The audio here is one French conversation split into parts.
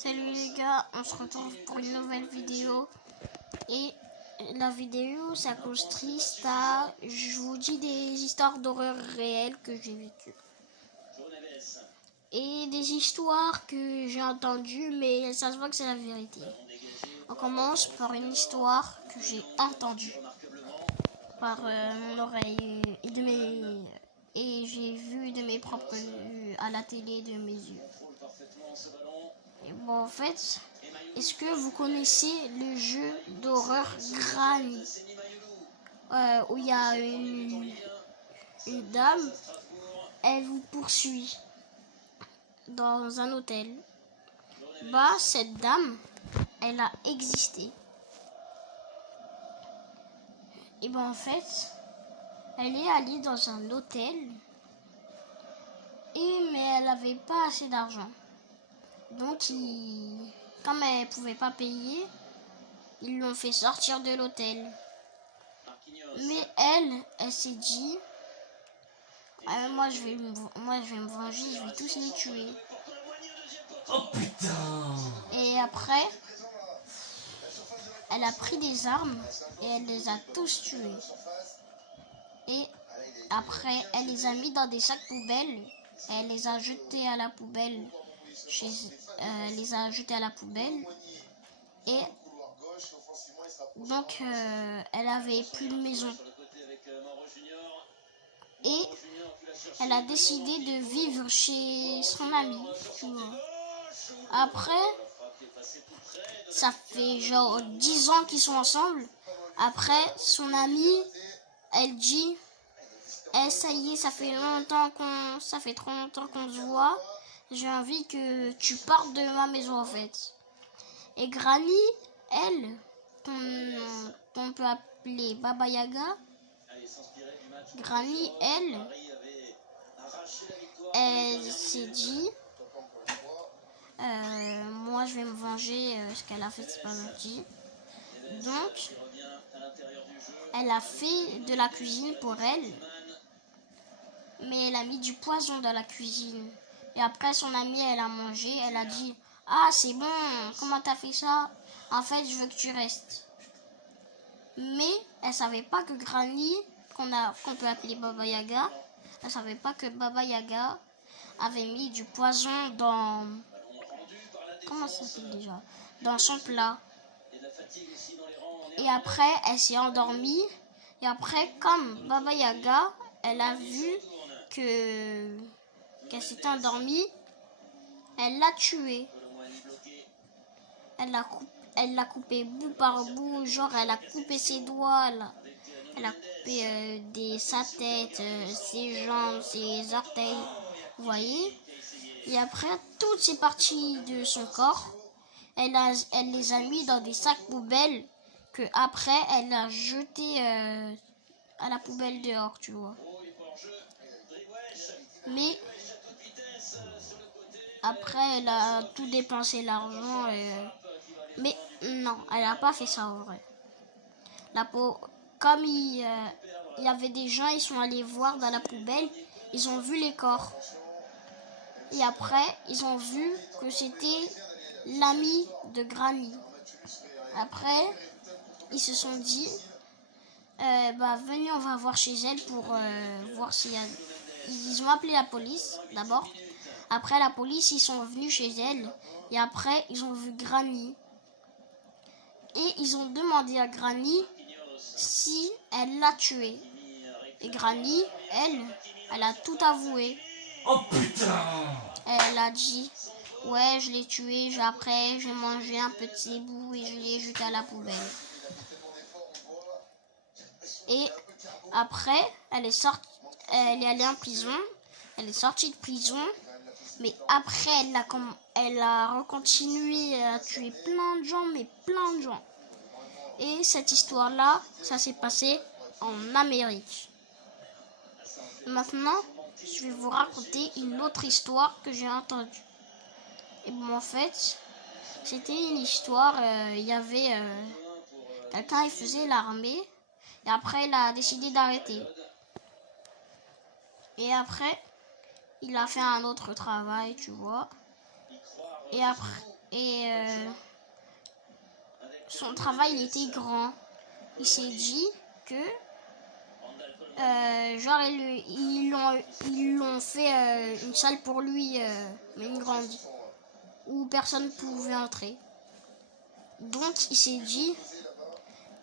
Salut les gars, on se retrouve pour une nouvelle vidéo. Et la vidéo, ça cause triste. Je vous dis des histoires d'horreur réelles que j'ai vécues. Et des histoires que j'ai entendues, mais ça se voit que c'est la vérité. On commence par une histoire que j'ai entendue par mon oreille et j'ai vu de mes propres yeux à la télé de mes yeux. Et bon, en fait, est-ce que vous connaissez le jeu d'horreur Granny où il y a une dame, elle vous poursuit dans un hôtel. Bah, cette dame, elle a existé. Et ben en fait, elle est allée dans un hôtel, mais elle n'avait pas assez d'argent. Donc, comme elle ne pouvait pas payer, ils l'ont fait sortir de l'hôtel. Mais elle s'est dit, moi je vais me venger, je vais tous les tuer. Oh putain! Et après, elle a pris des armes et elle les a tous tués. Et après, elle les a mis dans des sacs poubelles et elle les a jetés à la poubelle. Elle les a jetés à la poubelle. Et donc, elle avait plus de maison. Et elle a décidé de vivre chez son ami, tu vois. Après, ça fait genre 10 ans qu'ils sont ensemble. Après, son amie, elle dit, ça y est, ça fait trop longtemps qu'on se voit. J'ai envie que tu partes de ma maison en fait. Et Granny, elle, qu'on peut appeler Baba Yaga, Granny, elle s'est dit, moi je vais me venger, ce qu'elle a fait c'est pas gentil. Donc, elle a fait de la cuisine pour elle, mais elle a mis du poison dans la cuisine. Et après son amie, elle a mangé, elle a dit, ah c'est bon, comment t'as fait ça? En fait, je veux que tu restes. Mais elle savait pas que Granny, qu'on peut appeler Baba Yaga, elle savait pas que Baba Yaga avait mis du poison dans... Comment ça s'appelle déjà? Dans son plat. Et après, elle s'est endormie. Et après, comme Baba Yaga, elle a vu qu'elle s'était endormie, elle l'a tuée. Elle l'a coupé bout par bout, genre elle a coupé ses doigts, elle a coupé sa tête, ses jambes, ses orteils, vous voyez. Et après, toutes ces parties de son corps, elle les a mis dans des sacs poubelles que après elle a jeté à la poubelle dehors, tu vois. Mais après, elle a tout dépensé l'argent. Mais non, elle n'a pas fait ça en vrai. Comme il y avait des gens, ils sont allés voir dans la poubelle, ils ont vu les corps. Et après, ils ont vu que c'était l'ami de Granny. Après, ils se sont dit, venez, on va voir chez elle pour voir s'il y a... Ils ont appelé la police d'abord. Après la police, ils sont venus chez elle. Et après, ils ont vu Granny. Et ils ont demandé à Granny si elle l'a tué. Et Granny, elle a tout avoué. Oh putain! Elle a dit, ouais, je l'ai tué. Après, j'ai mangé un petit bout et je l'ai jeté à la poubelle. Et après, elle est allée en prison. Elle est sortie de prison. Mais après, elle a recontinué à tuer plein de gens, mais plein de gens. Et cette histoire-là, ça s'est passé en Amérique. Maintenant, je vais vous raconter une autre histoire que j'ai entendue. Et bon, en fait, c'était une histoire, il y avait quelqu'un, il faisait l'armée. Et après, il a décidé d'arrêter. Et après, il a fait un autre travail, tu vois. Et après, Et son travail il était grand. Il s'est dit que genre ils l'ont fait une salle pour lui, mais une grande, où personne ne pouvait entrer. Donc il s'est dit,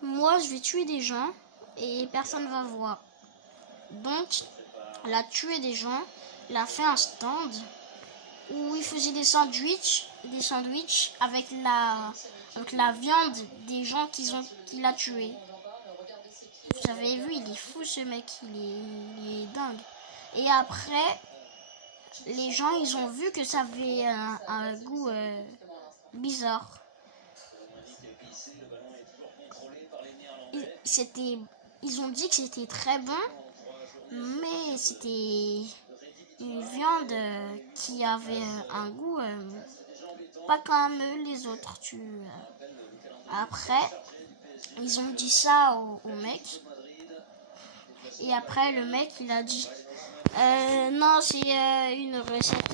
moi je vais tuer des gens et personne va voir. Donc il a tué des gens, il a fait un stand où il faisait des sandwichs avec la viande des gens qu'il a tués. Vous avez vu, il est fou ce mec, il est dingue. Et après, les gens ils ont vu que ça avait un goût bizarre. Ils ont dit que c'était très bon, mais c'était une viande qui avait un goût pas comme les autres. Après, ils ont dit ça au mec. Et après, le mec, il a dit non, c'est une recette,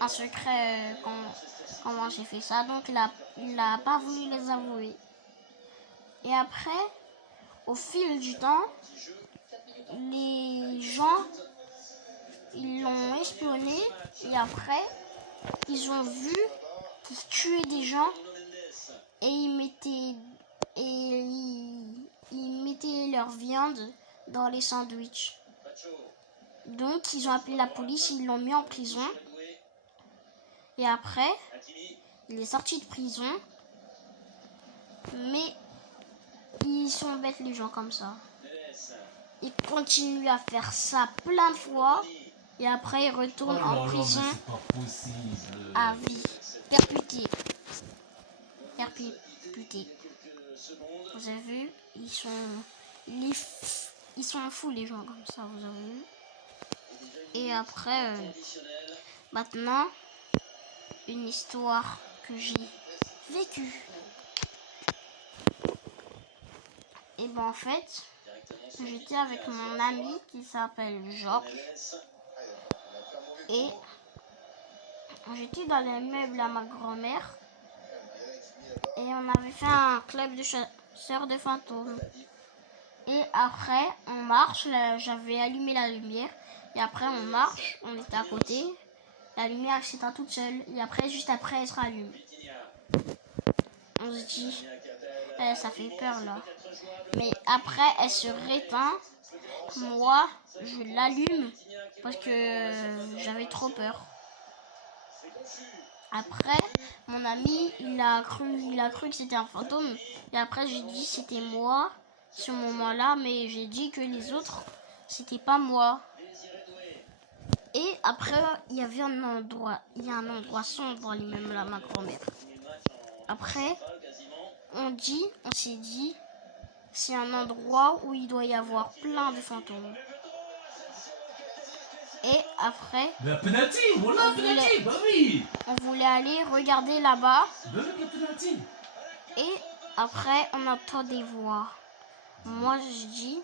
un secret, comment j'ai fait ça. Donc, il a pas voulu les avouer. Et après, au fil du temps, les gens, ils l'ont espionné. Et après, ils ont vu qu'il tuait des gens. Et ils mettaient leur viande dans les sandwichs. Donc ils ont appelé la police, ils l'ont mis en prison. Et après, il est sorti de prison. Mais ils sont bêtes les gens comme ça. Ils continuent à faire ça plein de fois. Et après ils retournent en prison à vie. Perpétuité. Vous avez vu, ils sont fous les gens comme ça, vous avez vu. Et après, maintenant, une histoire que j'ai vécue. Et ben en fait, j'étais avec mon ami qui s'appelle Georges. Et j'étais dans les meubles à ma grand-mère. Et on avait fait un club de chasseurs de fantômes. Et après, on marche. J'avais allumé la lumière. Et après, on marche. On était à côté. La lumière s'éteint toute seule. Et après, juste après, elle se rallume. On se dit, ça fait peur là. Mais après, elle se réteint. Moi, je l'allume parce que j'avais trop peur. Après, mon ami, il a cru que c'était un fantôme. Et après, j'ai dit c'était moi ce moment-là, mais j'ai dit que les autres, c'était pas moi. Et après, il y a un endroit sombre dans l'immeuble à ma grand-mère. Après, on s'est dit, c'est un endroit où il doit y avoir plein de fantômes. Et après, Mais penalty, voilà, penalty, bah oui. On voulait aller regarder là-bas. Bah oui, penalty. Et après, on entend des voix. Moi, je dis,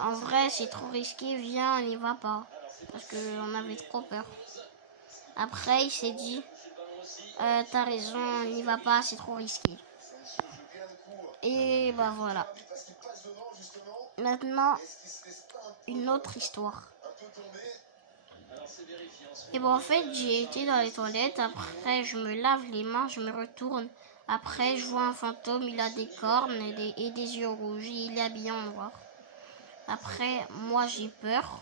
en vrai, c'est trop risqué, viens, on n'y va pas. Parce qu'on avait trop peur. Après, il s'est dit, t'as raison, on n'y va pas, c'est trop risqué. Et bah voilà. Maintenant, une autre histoire. Et bon, en fait, j'ai été dans les toilettes. Après, je me lave les mains, je me retourne. Après, je vois un fantôme, il a des cornes et des yeux rouges. Il est habillé en noir. Après, moi, j'ai peur.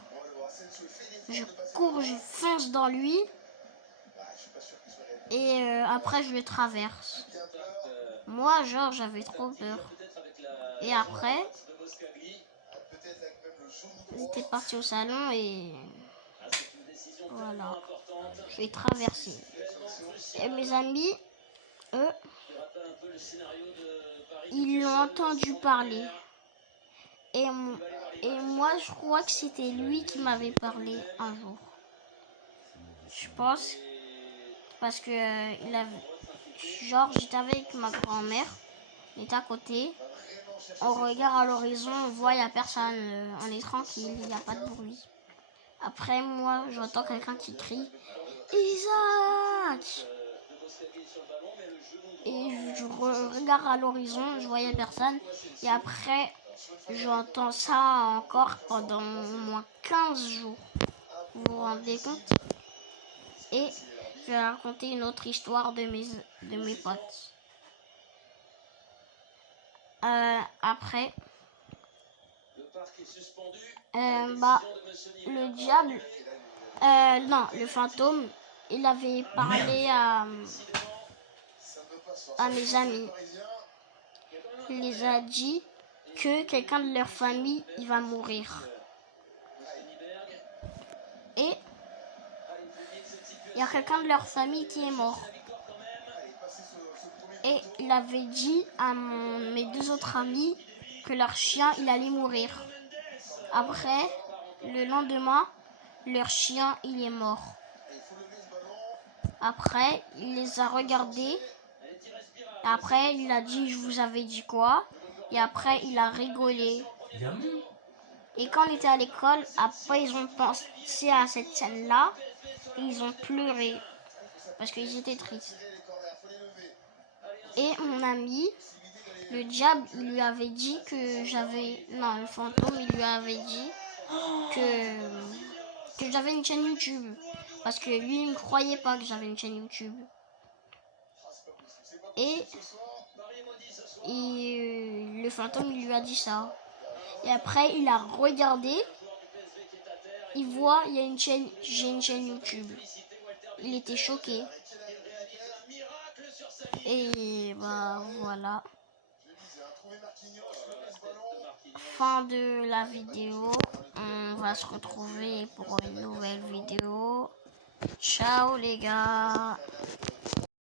Je cours, je fonce dans lui. Et après, je le traverse. Moi, genre, j'avais trop peur. Et après, j'étais parti au salon et voilà, je l'ai traversé. Et mes amis, eux, ils l'ont entendu parler. Et moi, je crois que c'était lui qui m'avait parlé un jour. Je pense, parce que genre, j'étais avec ma grand-mère, on était à côté. On regarde à l'horizon, on voit, il n'y a personne, on est tranquille, il n'y a pas de bruit. Après, moi, j'entends quelqu'un qui crie Isaac! Et je regarde à l'horizon, je voyais personne. Et après, j'entends ça encore pendant au moins 15 jours. Vous vous rendez compte? Et je vais raconter une autre histoire de mes potes. Après, le diable, non, le fantôme, il avait parlé à mes amis. Il les a dit que quelqu'un de leur famille, il va mourir. Et il y a quelqu'un de leur famille qui est mort. Et il avait dit à mes 2 autres amis que leur chien, il allait mourir. Après, le lendemain, leur chien, il est mort. Après, il les a regardés. Après, il a dit, je vous avais dit quoi? Et après, il a rigolé. Et quand on était à l'école, après, ils ont pensé à cette scène-là. Et ils ont pleuré. Parce qu'ils étaient tristes. Et mon ami, le diable, il lui avait dit que non, le fantôme, il lui avait dit que j'avais une chaîne YouTube. Parce que lui, il ne croyait pas que j'avais une chaîne YouTube. Et le fantôme, il lui a dit ça. Et après, il a regardé. Il voit, j'ai une chaîne YouTube. Il était choqué. Et bah voilà. Fin de la vidéo. On va se retrouver pour une nouvelle vidéo. Ciao les gars.